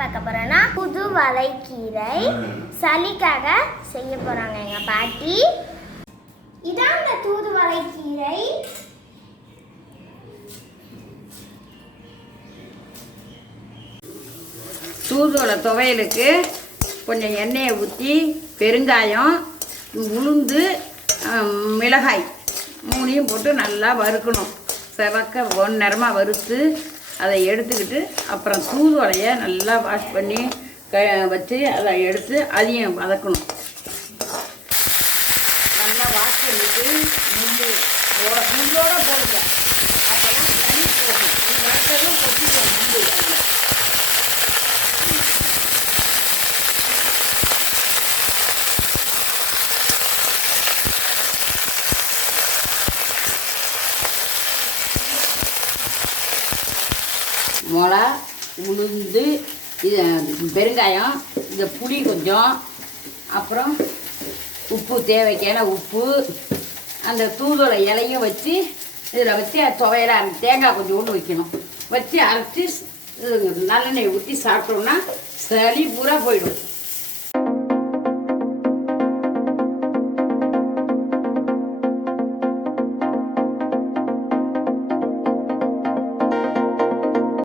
பார்க்க போறோம்னா புதுவளை கீரை சளிக்காக செய்ய போறாங்க எங்க பாட்டி. இதான் அந்த தூதுவளை கீரை. தூதுவளை துவையலுக்கு கொஞ்சம் எண்ணெயை ஊற்றி பெருங்காயம், உளுந்து, மிளகாய் மூணையும் போட்டு நல்லா வறுக்கணும். செவக்க ஒன்றரமாக வறுத்து அதை எடுத்துக்கிட்டு அப்புறம் தூதுவளையை நல்லா வாஷ் பண்ணி வச்சு அதை எடுத்து அதையும் வதக்கணும். நல்லா வாஷ் பண்ணிட்டு முள்ளோட போடுங்க. அப்போல்லாம் தண்ணி போகும். வறுத்ததும் கொட்டிடும் முள்ளு அதில். மிளகா, உளுந்து, இது பெருங்காயம், இந்த புளி கொஞ்சம், அப்புறம் உப்பு தேவைக்கான உப்பு, அந்த தூதுவளை இலையும் வச்சு இதில் வச்சு துவையல தேங்காய் கொஞ்சோண்டு வைக்கணும். வச்சு அரைச்சி நல்லெண்ணெய் ஊற்றி சாப்பிட்டோம்னா சளி பூரா போயிடும்.